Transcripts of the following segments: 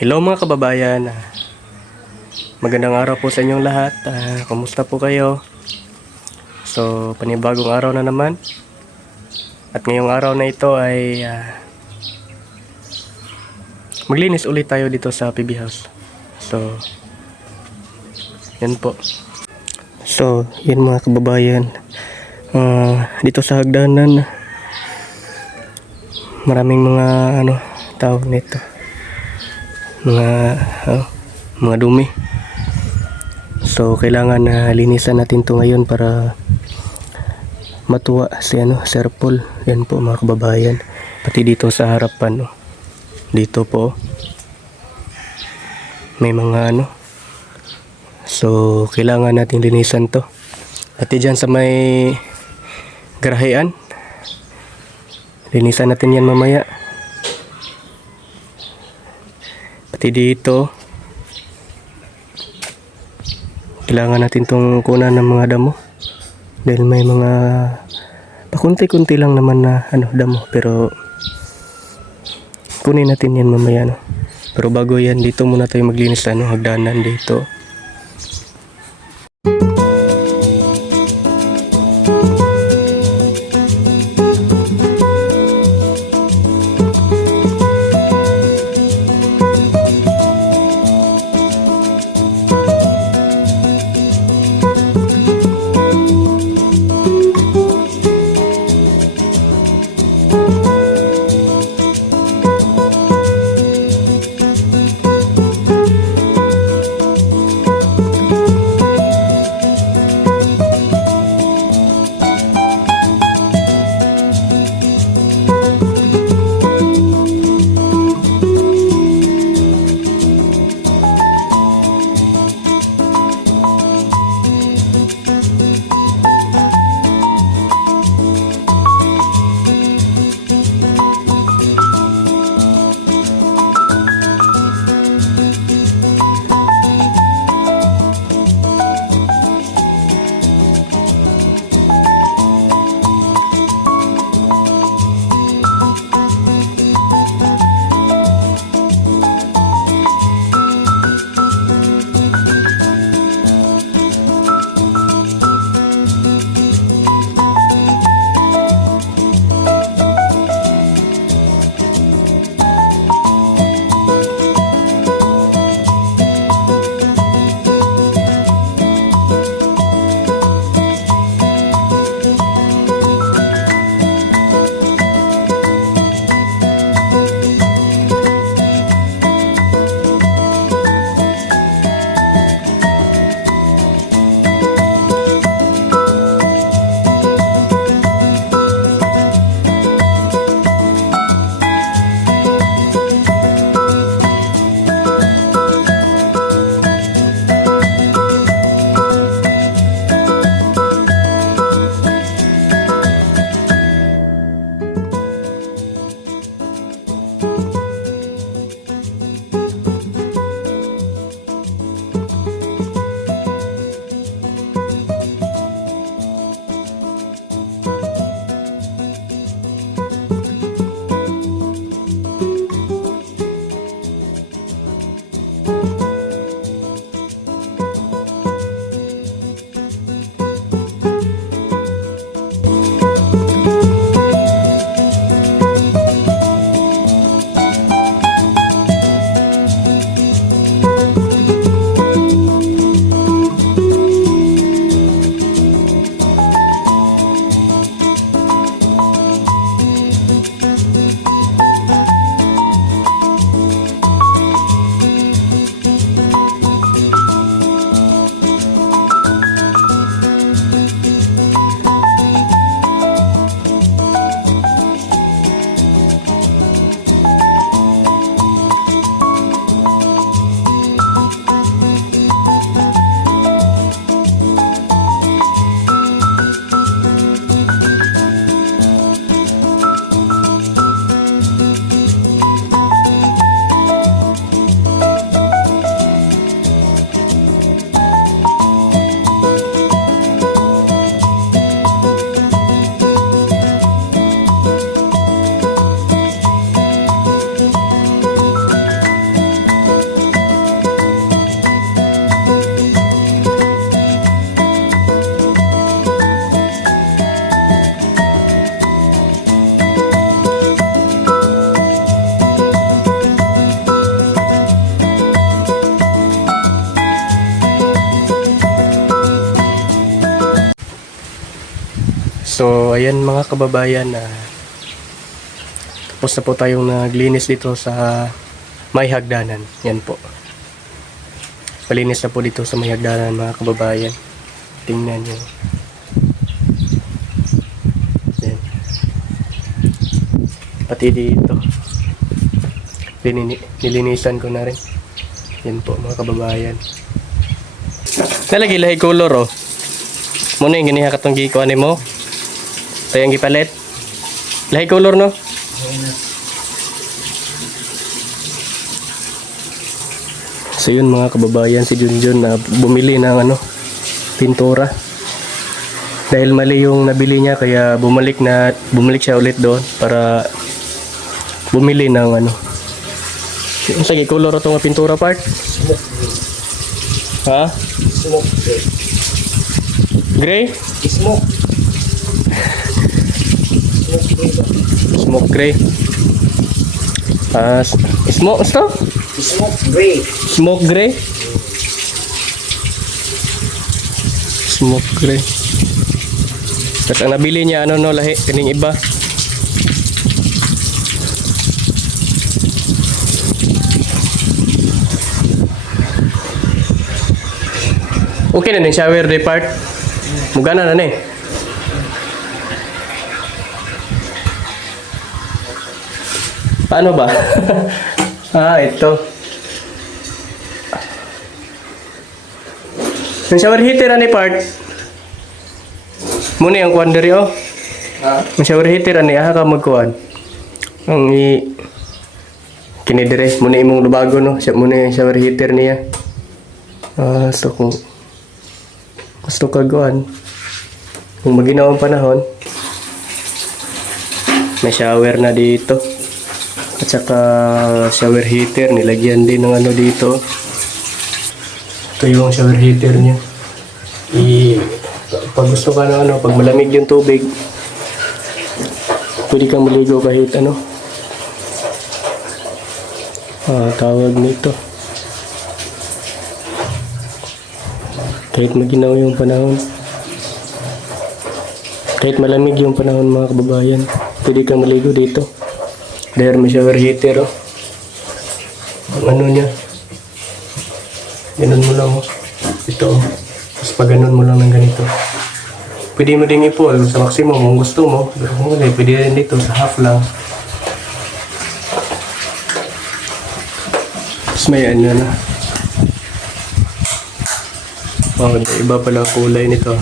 Hello mga kababayan, magandang araw po sa inyong lahat. Kumusta po kayo? So, panibagong araw na naman. At ngayong araw na ito ay maglinis ulit tayo dito sa PB House. So, yan po. So, yan mga kababayan. Dito sa hagdanan, maraming mga tawag nito. Mga dumi. So kailangan na linisan natin to ngayon para matuwa si Sir Paul. Yan po mga kababayan. Pati dito sa harapan, dito po may mga so kailangan natin linisan to. Pati dyan sa may garahean, linisan natin yan mamaya. Pati dito kailangan natin tong kunan ng mga damo dahil may mga pakunti-kunti lang naman na damo, pero kunin natin yan mamaya pero bago yan, dito muna tayo maglinis hagdanan dito. So, ayan mga kababayan, tapos na po tayong naglinis dito sa may hagdanan. Yan po. Palinis na po dito sa may hagdanan mga kababayan. Tingnan nyo. Yan. Pati dito. Nilinisan ko na rin. Yan po mga kababayan. Nalagi lahi color oh. Muna yung ganiha katong gikuan mo. Ito yung gipalit. Lahi color no? So yun mga kababayan, si Junjun na bumili ng pintura. Dahil mali yung nabili niya kaya bumalik siya ulit doon para bumili ng sige color ito nga pintura part. Ha? Smoke Gray? gray. Smoke. Smoke gray. Smoke stop? Smoke gray. Smoke gray? Smoke gray. Tapos ang nabili niya lahi kaning iba. Okay na shower day part. Mugana na ni. Paano ba? Ito. Yung shower heater ani part. Muna yung kuwan diri oh. Yung shower heater ani ka magkuwan. Ang kini dire muna imong lubago no. Siya muna yung shower heater niya. So kung gusto ka kuwan kung maginaw ang panahon may shower na dito. At saka shower heater, nilagyan din ng dito. Ito yung shower heater niya. Pag gusto ka na pag malamig yung tubig, pwede kang maligo kahit tawag nito. Kahit maginaw yung panahon. Kahit malamig yung panahon mga kababayan, pwede kang maligo dito. Dahil may shower heater oh. Ang niya. Ganun mo lang oh. Ito oh. Tapos pag ganun mo lang ng ganito. Pwede mo ding i-pull sa maximum kung gusto mo. Pero kung wala, pwede rin dito sa half lang. Tapos may na. Iba pala ang kulay nito.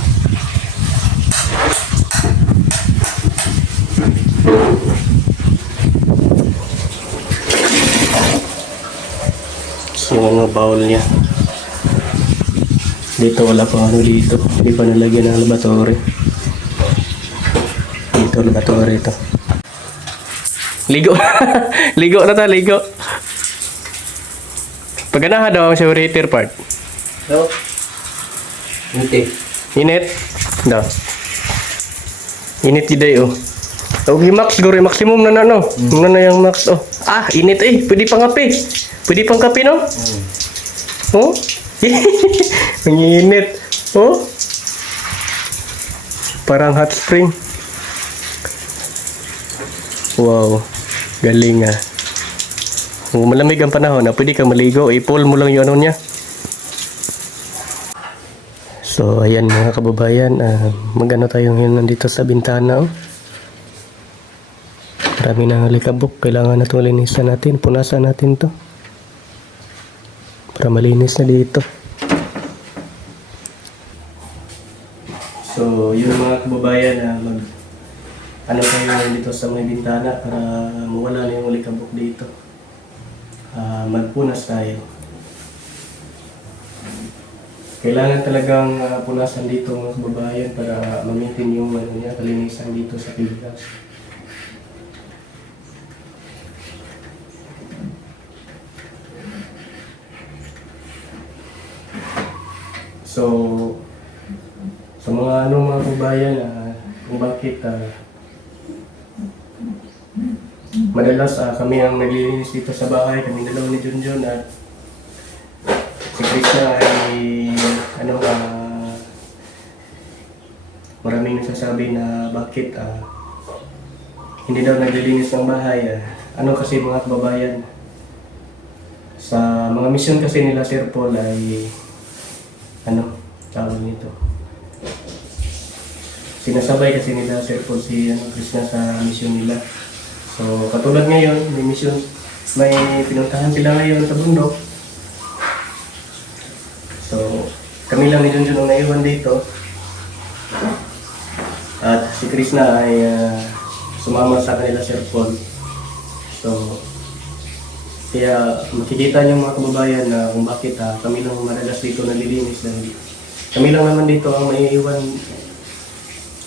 So, bowl niya. Dito wala pa dito. Hindi pa nalagyan ng laboratory. Dito laboratory ito. Ligo. Ligo na ta, ligo. Paganahan daw ang shower heater part. No? Init. Init? Da. Init today oh. Okay, max siguro maximum na no. Ano na yung max oh. Init Pwede pang kape. Pwede pang kape no? Oh? Ang init. Oh? Parang hot spring. Wow. Galing Kung malamig ang panahon, pwede kang maligo. I-pull mo lang yung niya. So, ayan mga kababayan, magano tayo ngayon nandito sa bintana. Marami na alikabok, kailangan na itong linisan natin, punasan natin to para malinis na dito. So, yun mga kababayan, tayo dito sa may bintana para mawala na yung alikabok dito. Magpunas tayo. Kailangan talagang punasan dito mga kababayan para ma-maintain yung kalinisan dito sa Pilipinas. So, sa mga mga kababayan, kung bakit madalas kami ang naglilinis dito sa bahay, kami dalawa ni Junjun at si Krishna ay maraming nagsasabi na bakit hindi daw naglilinis ng bahay. Ano kasi mga kababayan, sa mga misyon kasi nila Sir Paul ay ano, tawag nito. Sinasabay kasi nila Sir Paul si Krishna sa misyon nila. So katulad ngayon, may misyon, may pinuntahan sila ngayon sa bundok. So kami lang ni Junjun ang naiwan dito. At si Krishna ay sumama sa kanila Sir Paul. So kaya makikita niyo mga kababayan na kung bakit kami lang madalas dito nalilinis dahil kami lang naman dito ang maiiwan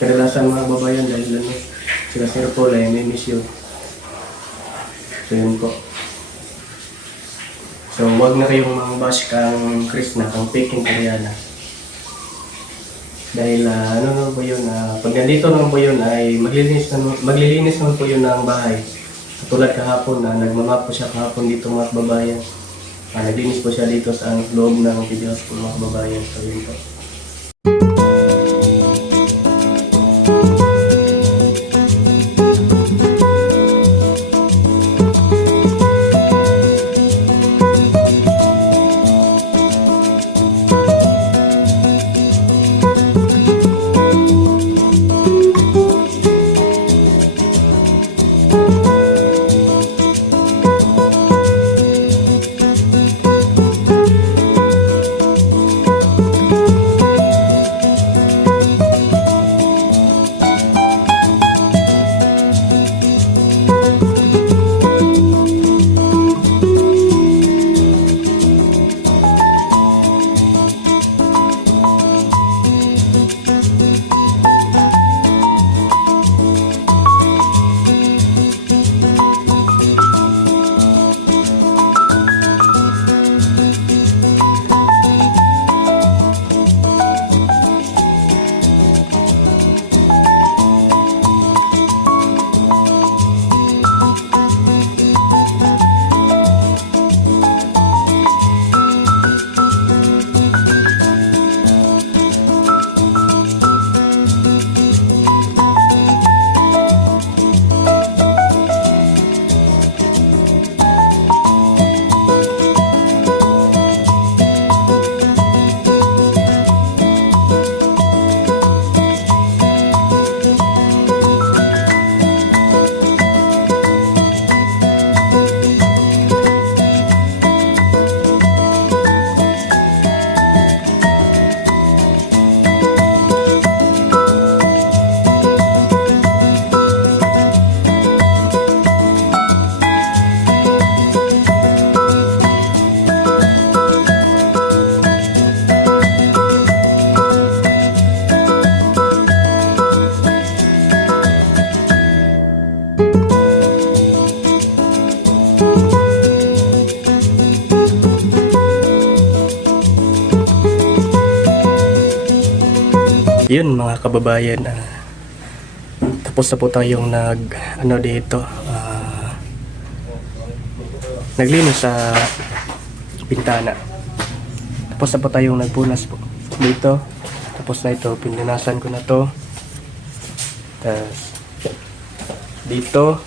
kadalasan mga kababayan dahil sila Sir Paul ay may misyon. So yun po. So huwag na kayong mga bash kang Krishna, kang peking Koreana. Dahil ano naman po yun, pag nandito naman po yun ay maglilinis naman po yun ng bahay. Tulad kahapon na nagmamap po siya kahapon dito mga kababayan. Naglinis po siya dito sa loob ng video house po mga kababayan. So yun po. Yun mga kababayan, tapos na po tayong naglinis sa bintana. Tapos na po tayong nagpunas po dito. Tapos na ito, pinunasan ko na to. Tapos dito,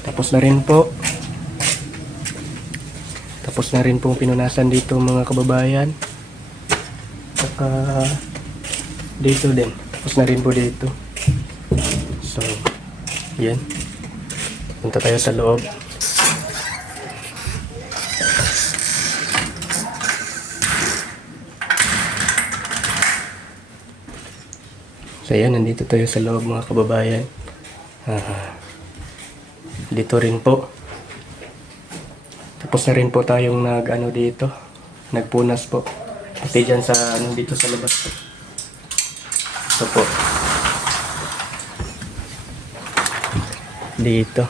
tapos na rin po. Tapos na rin pong pinunasan dito mga kababayan. Saka dito din. Tapos na rin po dito. So, yan. Punta tayo sa loob. So, yan. Nandito tayo sa loob mga kababayan. Dito rin po. Tapos na rin po tayong dito. Nagpunas po. Pati dyan dito sa labas po. Ito po. Dito.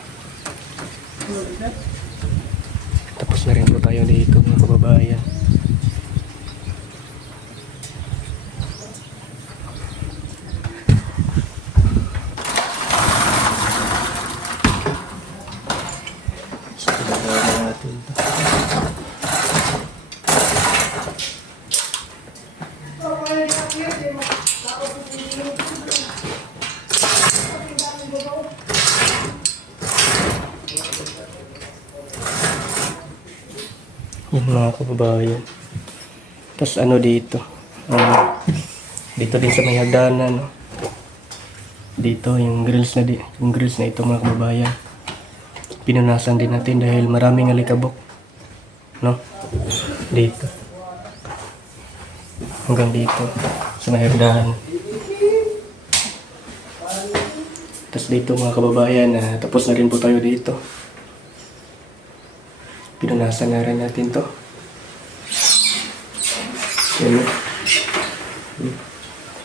Tapos na rin po tayo dito mga kababayan. So, pinagawa natin ito. Yan mga kababayan. Tapos ano dito? Dito din sa may hagdanan, no? Dito yung grills na yung grills na ito mga kababayan. Pinunasan din natin dahil maraming alikabok, no? Dito. Hanggang dito sa may hagdanan. Tapos dito mga kababayan, tapos na rin po tayo dito. Pinunasan na rin natin to. Yan.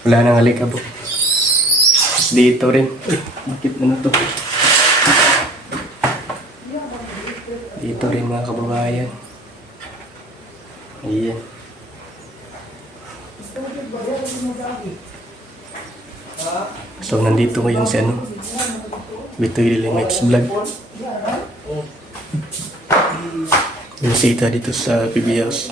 Wala nang alikabok. Tapos dito rin. Bakit ano to? Dito rin mga kababayan. Ayan. So nandito ngayon si ano, Bitoy Limax Vlog. Yung sita dito sa PB House.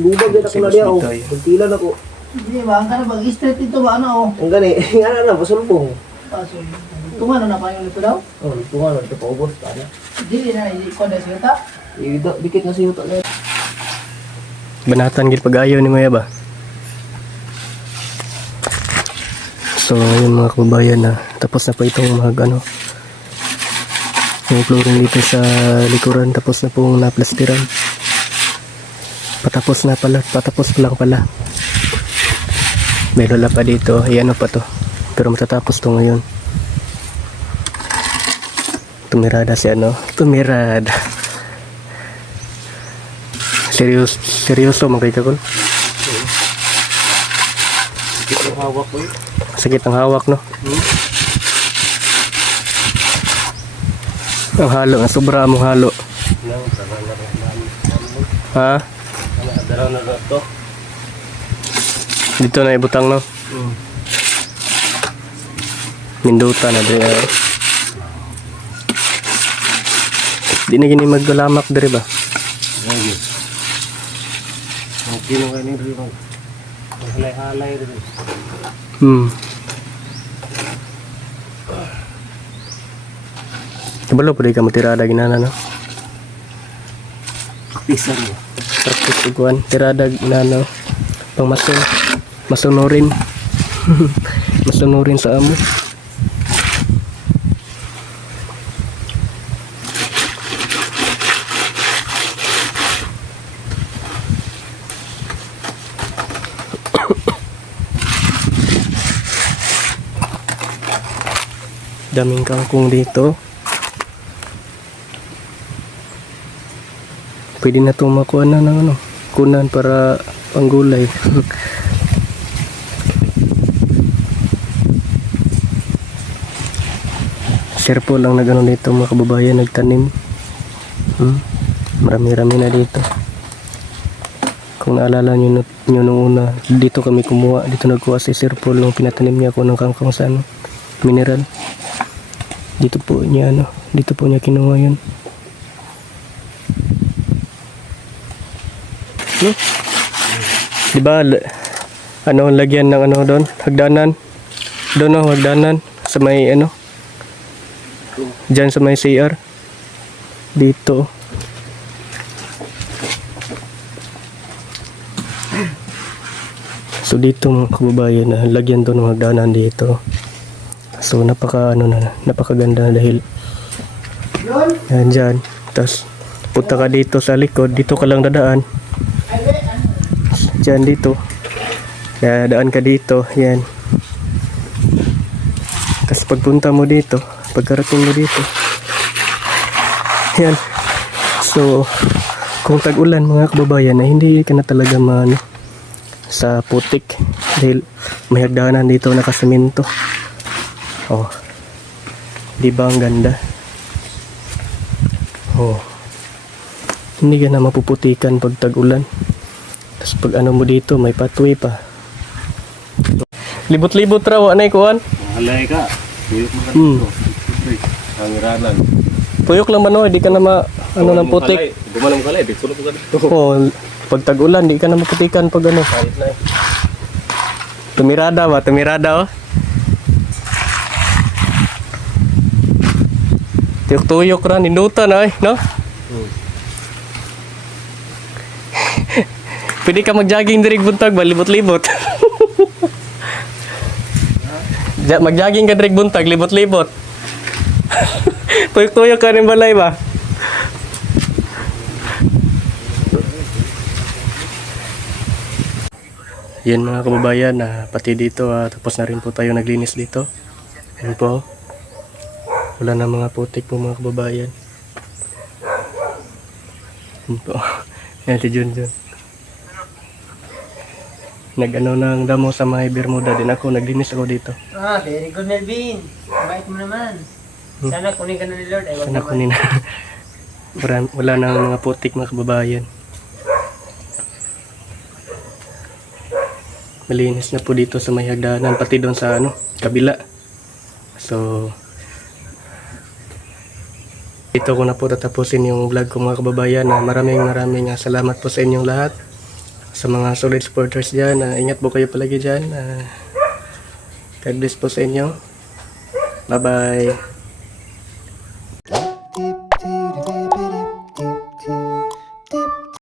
Lubag din ako na diya, oh. Magtilan ako. Hindi ba? Ang kanabag, straight ito ba? Ano? Ang gani, nga na, pasulpong. Paso. Tungan na pa yung ito daw? Oh, ito nga, ito paubos, tala. Hindi na, hindi ko na siya ta. Dikit na siya ito na. Banatan gid pag-ayo ni Maya ba? So yun mga kababayan na tapos na po itong ano yung flooring dito sa likuran, tapos na pong naplastiran. Patapos na pala, patapos pa lang pala. May lola pa dito, ano pa to, pero matatapos to ngayon. Tumirada si ano, tumirada. Seryoso mga kikakol. Sakit ang hawak ko eh. Sakit ang hawak, no? Ang halo, ang sobra mong halo. Ha? Daraw na to. Dito na ibutang, no? Minduta na dre. Di na gini maggalamak dre ba? Kino kayo ni Rio. Halay-halay rin. Kabalo po di ka matirada ginana, no? Pisan mo. Tapos iguan, tirada ginana. Pang masunurin. Masunurin sa amo. Daming kangkong dito. Pwede na itong makuha na ng ano, kunan para panggulay. Sir po lang nag-ano dito mga kababayan, nagtanim. Marami-rami na dito. Kung naalala nyo nung una, dito kami kumuha, dito nagkuha si Sir Paul nung pinatanim niya ako ng kangkong sa ano, mineral. Dito po niya ano, dito po niya kinuha yun. Diba ano lagyan ng ano doon, hagdanan. Doon no, hagdanan sa may ano. Diyan sa may CR. Dito. So dito mga kababayan, lagyan doon ng hagdanan dito. So napakaganda dahil yan dyan. Tapos punta ka dito sa likod, dito ka lang dadaan. Dyan dito. Daan ka dito, yan. Tapos pagpunta mo dito, pagkarating mo dito. Yan. So kung tag-ulan mga kababayan, hindi ka na talaga sa putik dahil may hagdanan dito nakasemento. Oh. Di ba ang ganda? Oh. Hindi ka na mapuputikan pag tag-ulan. Tapos pag ano mo dito, may pathway pa. Libot-libot raw, anay kuhan? Halay ka. Tuyok mo ka dito. Hangiranan. Tuyok lang manoy, di ka na ano ng putik. Gumanong kalay, di sulok ka dito. Oh, pag tag-ulan, di ka na maputikan pag ano. Tumirada ba? Tumirada oh. Tuyok-tuyok ra, ninutan ay, no? Pwede ka mag-jogging dirig buntag ba, libot-libot. Mag-jogging ka dirig buntag, libot-libot. Tuyok-tuyok ka rin balay ba? Yan mga kababayan, pati dito tapos na rin po tayo naglinis dito. Yan po. Wala na mga putik po mga kababayan. Yan po. Yan si Junjun. Nag-ano ng damo sa mga Bermuda din ako. Naglinis ako dito. Ah, very good, Melvin. Bait mo naman. Sana kunin ka na ni Lord. Ay, wag Sana naman. kunin na. Wala na mga putik mga kababayan. Malinis na po dito sa may hagdanan, pati doon sa kabila. So, dito ko na po tatapusin yung vlog ko mga kababayan. Maraming salamat po sa inyong lahat. Sa mga solid supporters dyan, ingat po kayo palagi dyan. God bless po sa inyo. Bye bye.